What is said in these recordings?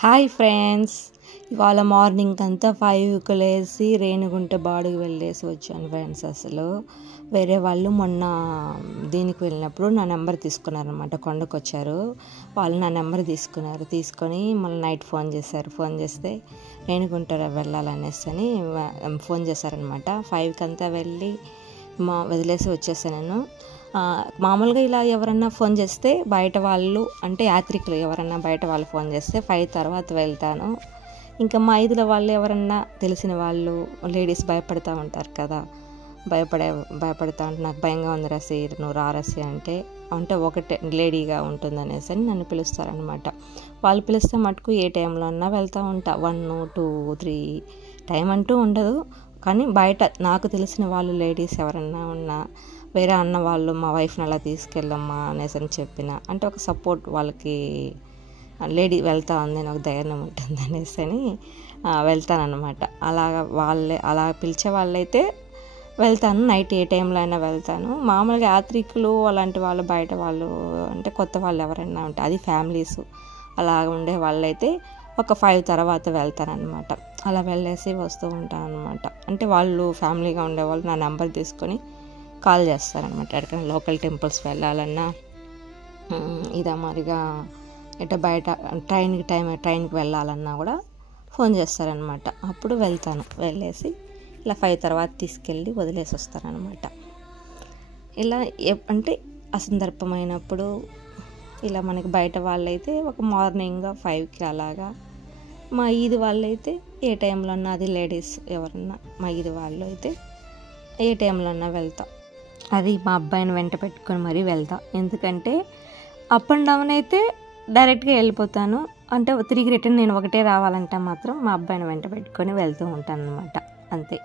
Hi friends, ఇవాళ morning అంతా 5కి లేచి రేణిగుంట బాడుగు వెళ్ళేసి వచ్చాను ఫ్రెండ్స్. అసలు వేరే వాళ్ళు మొన్న దీనికి వెళ్ళినప్పుడు నా నెంబర్ తీసుకున్నారనమాట. కొండకు వచ్చారు వాళ్ళు, నా నెంబర్ తీసుకొని మళ్ళీ నైట్ ఫోన్ చేస్తే రేణిగుంట వెళ్ళాలనేసి అని ఫోన్ చేశారనమాట. 5కి అంతా వెళ్ళి వదిలేసి వచ్చేసాను నేను. మామూలుగా ఇలా ఎవరన్నా ఫోన్ చేస్తే బయట వాళ్ళు, అంటే యాత్రికులు ఎవరన్నా బయట వాళ్ళు ఫోన్ చేస్తే 5 తర్వాత వెళ్తాను. ఇంకా మా ఐదుల వాళ్ళు ఎవరన్నా తెలిసిన వాళ్ళు లేడీస్ భయపడుతూ ఉంటారు కదా, భయపడతా ఉంటే నాకు భయంగా ఉంది రసి, నువ్వు రా రసి అంటే ఒకటే లేడీగా ఉంటుందనేసి అని నన్ను పిలుస్తారనమాట. వాళ్ళు పిలిస్తే మటుకు ఏ టైంలో అన్నా వెళ్తూ ఉంటా. 1, 2, 3 టైం అంటూ ఉండదు. కానీ బయట నాకు తెలిసిన వాళ్ళు లేడీస్ ఎవరన్నా ఉన్నా, వేరే అన్న వాళ్ళు మా వైఫ్ని అలా తీసుకెళ్ళమ్మా అనేసి అని చెప్పిన, అంటే ఒక సపోర్ట్ వాళ్ళకి, లేడీ వెళ్తా ఉంది నాకు ధైర్యం ఉంటుంది అనేసి అని వెళ్తానన్నమాట. అలా పిలిచే వాళ్ళైతే వెళ్తాను. నైట్ ఏ టైంలో అయినా వెళ్తాను. మామూలుగా యాత్రికులు అలాంటి వాళ్ళు, బయట వాళ్ళు అంటే కొత్త వాళ్ళు ఎవరైనా ఉంటే, అది ఫ్యామిలీస్ అలా ఉండే వాళ్ళైతే ఒక 5 తర్వాత వెళ్తానన్నమాట. అలా వెళ్ళేసి వస్తూ ఉంటాను అనమాట. అంటే వాళ్ళు ఫ్యామిలీగా ఉండేవాళ్ళు నా నెంబర్ తీసుకొని కాల్ చేస్తారనమాట. ఎక్కడికైనా లోకల్ టెంపుల్స్ వెళ్ళాలన్నా, ఇదా మాదిరిగా ఇట్లా బయట ట్రైన్కి వెళ్ళాలన్నా కూడా ఫోన్ చేస్తారనమాట. అప్పుడు వెళ్ళేసి ఇలా 5 తర్వాత తీసుకెళ్ళి వదిలేసి వస్తారనమాట. ఇలా అంటే అసందర్భమైనప్పుడు ఇలా మనకి బయట వాళ్ళైతే ఒక మార్నింగ్ 5కి అలాగా, మా ఈది వాళ్ళైతే ఏ టైంలో అన్నా, అది లేడీస్ ఎవరన్నా మా ఈది వాళ్ళు అయితే ఏ టైంలో అన్నా వెళ్తా. అది మా అబ్బాయిని వెంట పెట్టుకొని మరీ వెళ్తా. ఎందుకంటే అప్ అండ్ డౌన్ అయితే డైరెక్ట్గా వెళ్ళిపోతాను. అంటే తిరిగి రిటర్న్ నేను ఒకటే రావాలంటే మాత్రం మా అబ్బాయిని వెంట పెట్టుకొని వెళ్తూ ఉంటాను అనమాట. అంతే.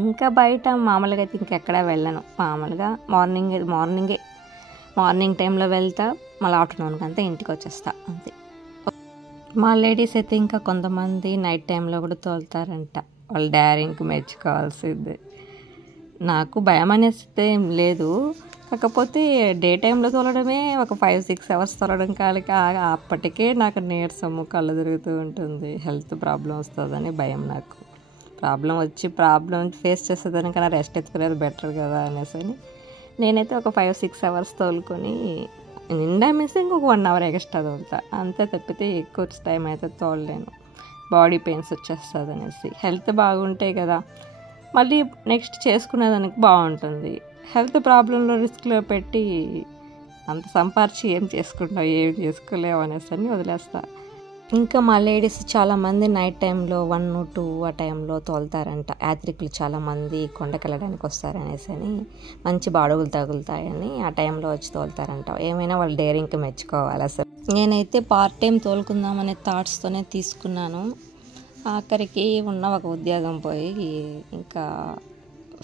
ఇంకా బయట మామూలుగా అయితే ఇంకెక్కడా వెళ్ళను. మామూలుగా మార్నింగ్ టైంలో వెళ్తా, మళ్ళీ ఆఫ్టర్నూన్కి అంతా ఇంటికి వచ్చేస్తా. అంతే. మా లేడీస్ అయితే ఇంకా కొంతమంది నైట్ టైంలో కూడా తోలుతారంట. వాళ్ళు డైరింగ్కి మెచ్చుకోవాల్సిందే. నాకు భయం అనేస్తే ఏం లేదు, కాకపోతే డే టైంలో తోలడమే ఒక 5-6 అవర్స్ తోలడం కాలిక అప్పటికే నాకు నీరసము, కళ్ళు తిరుగుతూ ఉంటుంది, హెల్త్ ప్రాబ్లం వస్తుందని భయం. నాకు ప్రాబ్లం ఫేస్ చేసేదానికన్నా రెస్ట్ ఎత్తుకునేది బెటర్ కదా అనేసి అని నేనైతే ఒక 5-6 అవర్స్ తోలుకొని నిండా మిస్ ఇంకొక 1 అవర్ ఎక్స్ట్రా తోలుతా. అంతే తప్పితే ఎక్కువ టైం అయితే తోలలేను, బాడీ పెయిన్స్ వచ్చేస్తుంది అనేసి. హెల్త్ బాగుంటే కదా మళ్ళీ నెక్స్ట్ చేసుకునేదానికి బాగుంటుంది. హెల్త్ ప్రాబ్లంలో రిస్క్లో పెట్టి అంత సంపాదించి ఏం చేసుకోలేవు అనేసి అని వదిలేస్తా. ఇంకా మా లేడీస్ చాలామంది నైట్ టైంలో 1, 2 ఆ టైంలో తోలుతారంట. యాత్రికులు చాలామంది కొండకెళ్ళడానికి వస్తారనేసి అని, మంచి బాడుగులు తగులుతాయని ఆ టైంలో వచ్చి తోలుతారంట. ఏమైనా వాళ్ళు డేరింగ్కి మెచ్చుకోవాలి అసలు. నేనైతే పార్ట్ టైం తోలుకుందామనే థాట్స్తోనే తీసుకున్నాను. ఆఖరికి ఉన్న ఒక ఉద్యోగం పోయి ఇంకా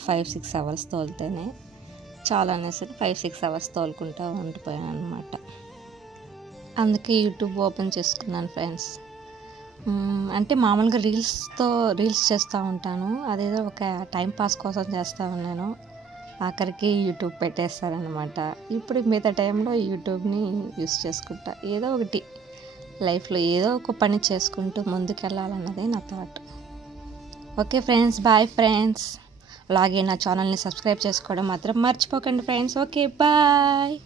5-6 అవర్స్ తోలితేనే చాలా అనేసి 5-6 అవర్స్ తోలుకుంటూ ఉండిపోయాను అనమాట. అందుకే యూట్యూబ్ ఓపెన్ చేసుకున్నాను ఫ్రెండ్స్. అంటే మామూలుగా రీల్స్ చేస్తూ ఉంటాను, అదేదో ఒక టైం పాస్ కోసం చేస్తూ ఉన్నాను. ఆఖరికి యూట్యూబ్ పెట్టేస్తారనమాట. ఇప్పుడు మిగతా టైంలో యూట్యూబ్ని యూస్ చేసుకుంటా. ఏదో ఒకటి లైఫ్లో ఏదో ఒక పని చేసుకుంటూ ముందుకెళ్ళాలన్నదే నా thought. Okay friends, bye friends. అలాగే నా ఛానల్ని సబ్స్క్రైబ్ చేసుకోవడం మాత్రం మర్చిపోకండి ఫ్రెండ్స్. Okay, bye.